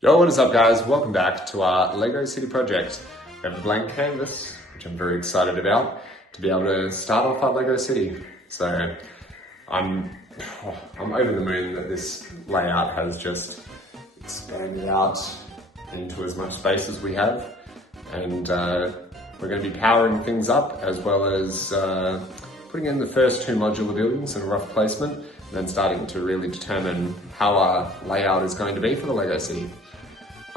Yo, what is up guys? Welcome back to our Lego City project. We have a blank canvas, which I'm very excited about, to be able to start off our Lego City. So I'm over the moon that this layout has just expanded out into as much space as we have. And we're going to be powering things up as well as putting in the first two modular buildings in a rough placement, and then starting to really determine how our layout is going to be for the Lego City.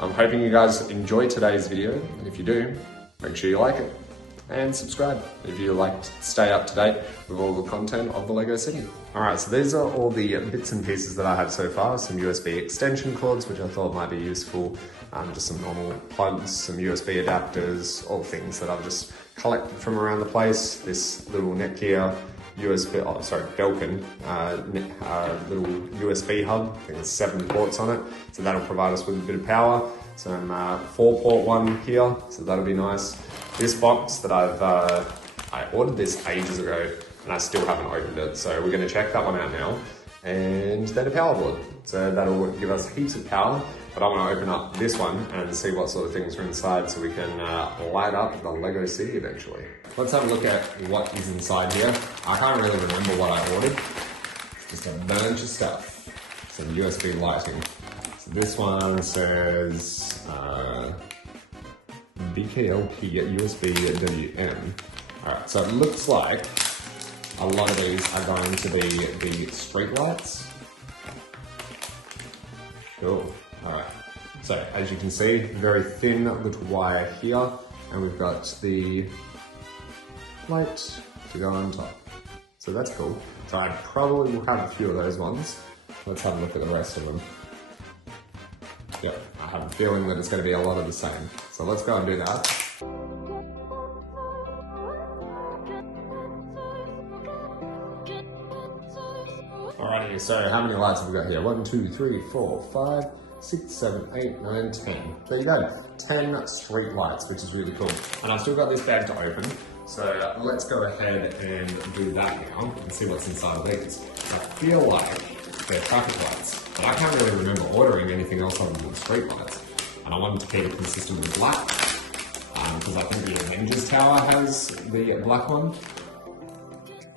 I'm hoping you guys enjoy today's video, and if you do, make sure you like it and subscribe if you like to stay up to date with all the content of the Lego City. Alright, so these are all the bits and pieces that I have so far. Some USB extension cords, which I thought might be useful, just some normal plugs, some USB adapters, all things that I've just collected from around the place. This little Netgear Belkin little USB hub. I think there's 7 ports on it, so that'll provide us with a bit of power. Some 4-port one here, so that'll be nice. This box that I ordered this ages ago and I still haven't opened it, so we're going to check that one out now. And then a power board, so that'll give us heaps of power. But I want to open up this one and see what sort of things are inside so we can light up the Lego City eventually. Let's have a look at what is inside here. I can't really remember what I ordered. It's just a bunch of stuff. Some USB lighting. So this one says BKLP USB WM. Alright, so it looks like a lot of these are going to be the street lights. Cool. Alright, so as you can see, very thin little wire here, and we've got the light to go on top. So that's cool. So I probably will have a few of those ones. Let's have a look at the rest of them. Yep, I have a feeling that it's going to be a lot of the same. So let's go and do that. Alrighty, so how many lights have we got here? 1, 2, 3, 4, 5, 6, 7, 8, 9, 10. There you go, 10 street lights, which is really cool. And I've still got this bag to open, so let's go ahead and do that now and see what's inside of these. I feel like they're traffic lights, but I can't really remember ordering anything else other than street lights. And I wanted to keep it consistent with black, because I think the Avengers Tower has the black one,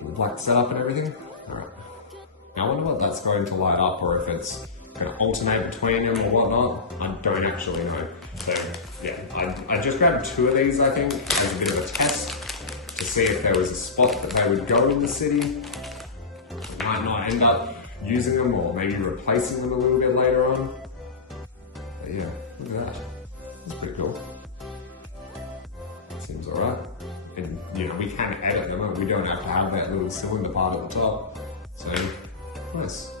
the black setup and everything. Alright. Now I wonder what that's going to light up, or if it's going to alternate between them or whatnot. I don't actually know. So yeah, I just grabbed 2 of these, I think, as a bit of a test to see if there was a spot that they would go in the city. Might not end up using them, or maybe replacing them a little bit later on. But yeah, look at that. That's pretty cool. Seems alright. And you know, we can edit them, we don't have to have that little cylinder part at the top. So nice.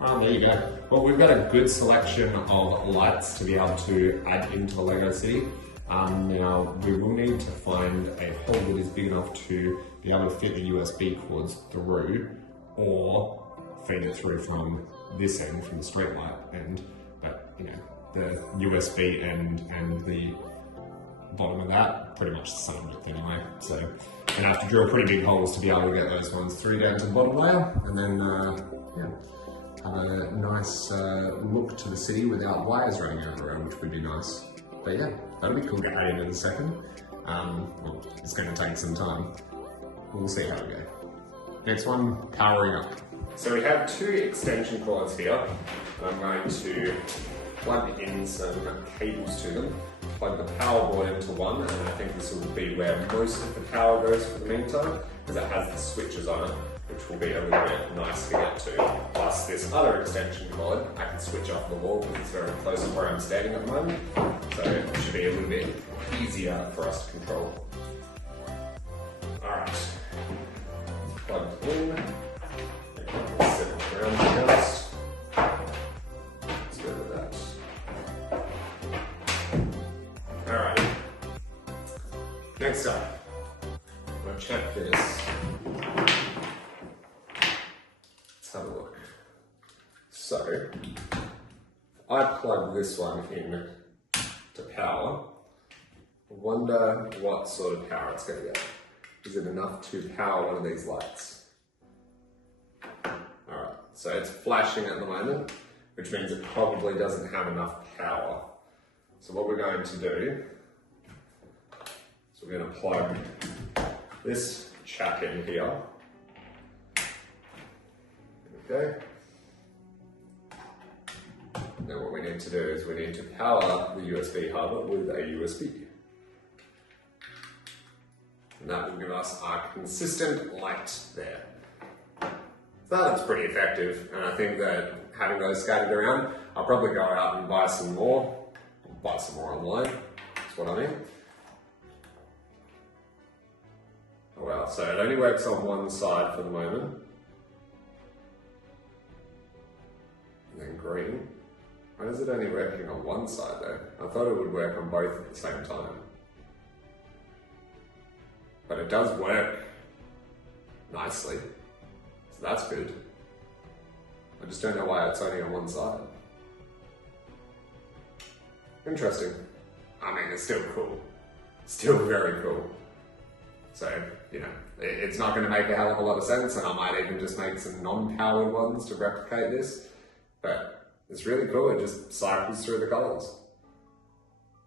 There you go. Well, we've got a good selection of lights to be able to add into the Lego City. Now, we will need to find a hole that is big enough to be able to fit the USB cords through, or feed it through from this end, from the street light end. But, you know, the USB end and the bottom of that, pretty much the same width anyway. So, you're gonna have to drill pretty big holes to be able to get those ones through down to the bottom layer, and then, yeah, have a nice look to the city without wires running everywhere, which would be nice. But yeah, that'll be cool to add in a second. Well, it's going to take some time. We'll see how we go. Next one, powering up. So we have 2 extension cords here. I'm going to plug in some cables to them, plug the power board into one, and I think this will be where most of the power goes for the meantime, because it has the switches on it, which will be a little bit nice to get to. Plus this other extension cord, I can switch off the wall because it's very close to where I'm standing at the moment, so it should be a little bit easier for us to control. Alright, plugged in. Set it around just. Let's go with that. Alright. Next up, I'm going to check this. Let's have a look. So, I plug this one in to power. I wonder what sort of power it's going to get. Is it enough to power one of these lights? Alright, so it's flashing at the moment, which means it probably doesn't have enough power. So what we're going to do is we're going to plug this chap in here. There we go. Now what we need to do is we need to power the USB hub with a USB. And that will give us our consistent light there. So that's pretty effective, and I think that having those scattered around, I'll probably go out and buy some more. I'll buy some more online, that's what I mean. Oh well, so it only works on one side for the moment. And then green. Why is it only working on one side though? I thought it would work on both at the same time. But it does work nicely, so that's good. I just don't know why it's only on one side. Interesting. I mean, it's still cool. Still very cool. So, you know, it's not going to make a hell of a lot of sense, and I might even just make some non-powered ones to replicate this, but it's really cool. It just cycles through the colors.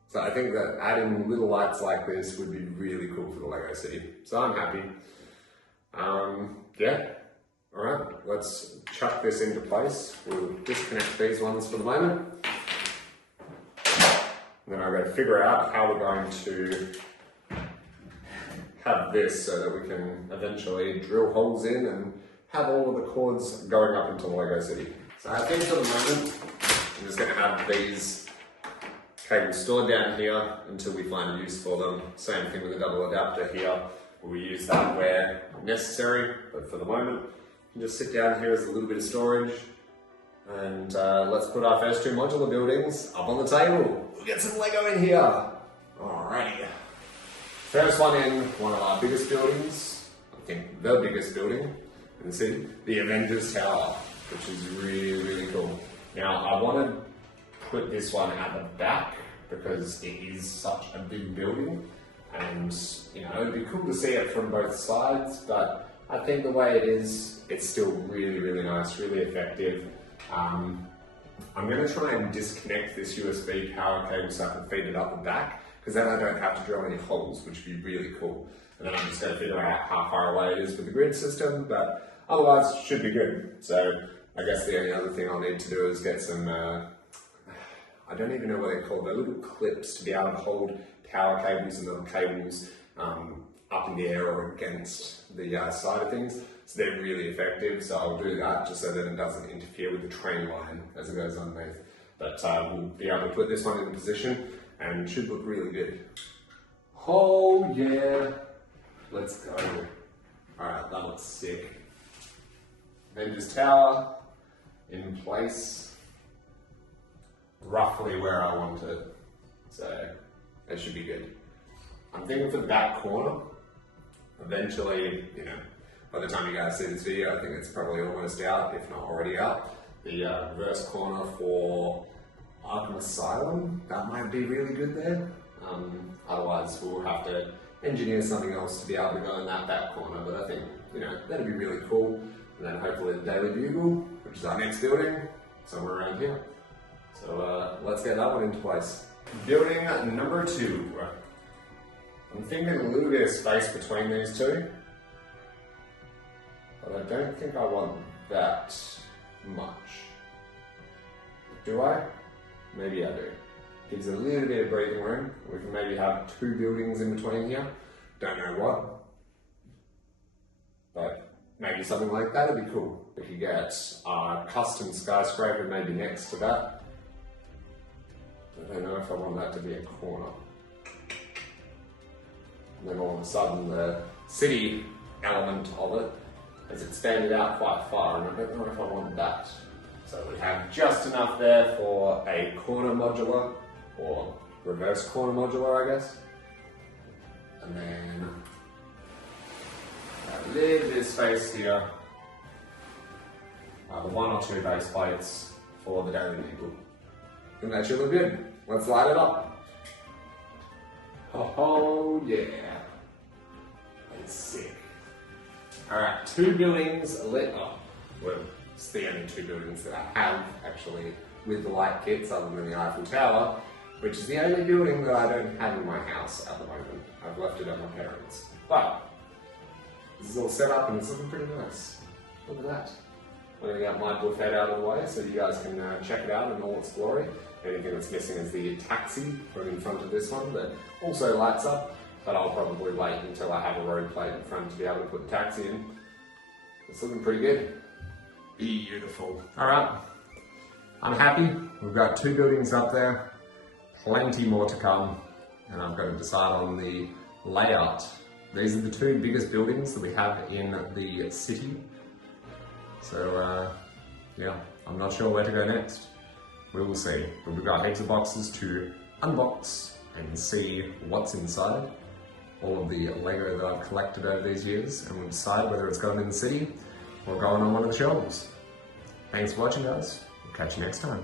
So I think that adding little lights like this would be really cool for the LEGO City. So I'm happy. Yeah. Alright, let's chuck this into place. We'll disconnect these ones for the moment. And then I've got to figure out how we're going to have this so that we can eventually drill holes in and have all of the cords going up into the LEGO City. So I think for the moment, I'm just going to have these cables stored down here until we find a use for them. Same thing with the double adapter here. We'll use that where necessary, but for the moment, just sit down here as a little bit of storage, and let's put our first two modular buildings up on the table. We'll get some Lego in here. Alrighty. First one in one of our biggest buildings, I think the biggest building in the city, the Avengers Tower, which is really, really cool. Now, I want to put this one at the back because it is such a big building, and you know, it'd be cool to see it from both sides, but I think the way it is, it's still really, really nice, really effective. I'm going to try and disconnect this USB power cable so I can feed it up the back, because then I don't have to drill any holes, which would be really cool. And then I'm just going to figure out how far away it is with the grid system, but otherwise it should be good. So I guess the only other thing I'll need to do is get some, I don't even know what they're called, they're little clips to be able to hold power cables and little cables up in the air or against the side of things. So they're really effective, so I'll do that just so that it doesn't interfere with the train line as it goes underneath. But we'll be able to put this one in position and it should look really good. Oh yeah, let's go. Alright, that looks sick. Avengers Tower in place, roughly where I want it, so that should be good. I'm thinking for the back corner, eventually, you know, by the time you guys see this video, I think it's probably almost out, if not already out. The reverse corner for Arkham Asylum, that might be really good there. Otherwise, we'll have to engineer something else to be able to go in that back corner, but I think, you know, that'd be really cool. And then hopefully the Daily Bugle, which is our next building, somewhere around here. So let's get that one into place. Building number 2. I'm thinking a little bit of space between these two, but I don't think I want that much. Do I? Maybe I do. Gives a little bit of breathing room. We can maybe have 2 buildings in between here. Don't know what, but maybe something like that would be cool. We could get a custom skyscraper maybe next to that. I don't know if I want that to be a corner. And then all of a sudden the city element of it has expanded out quite far, and I don't know if I want that. So we have just enough there for a corner modular, or reverse corner modular, I guess. And then a little bit of space here. The 1 or 2 base plates for the Daily Bugle. And that should look good. Let's light it up. Oh yeah. That's sick. Alright, 2 buildings lit up. Well, it's the only 2 buildings that I have actually with the light kits other than the Eiffel Tower, which is the only building that I don't have in my house at the moment. I've left it at my parents'. But this is all set up and it's looking pretty nice. Look at that. I'm going to get my buffet out of the way so you guys can check it out in all its glory. The only thing that's missing is the taxi from in front of this one that also lights up, but I'll probably wait until I have a road plate in front to be able to put the taxi in. It's looking pretty good. Beautiful. Alright, I'm happy. We've got 2 buildings up there, plenty more to come, and I've got to decide on the layout. These are the 2 biggest buildings that we have in the city. So yeah, I'm not sure where to go next. We will see. But we've got heaps of boxes to unbox and see what's inside. All of the Lego that I've collected over these years, and we'll decide whether it's going in the city or going on one of the shelves. Thanks for watching, guys. We'll catch you next time.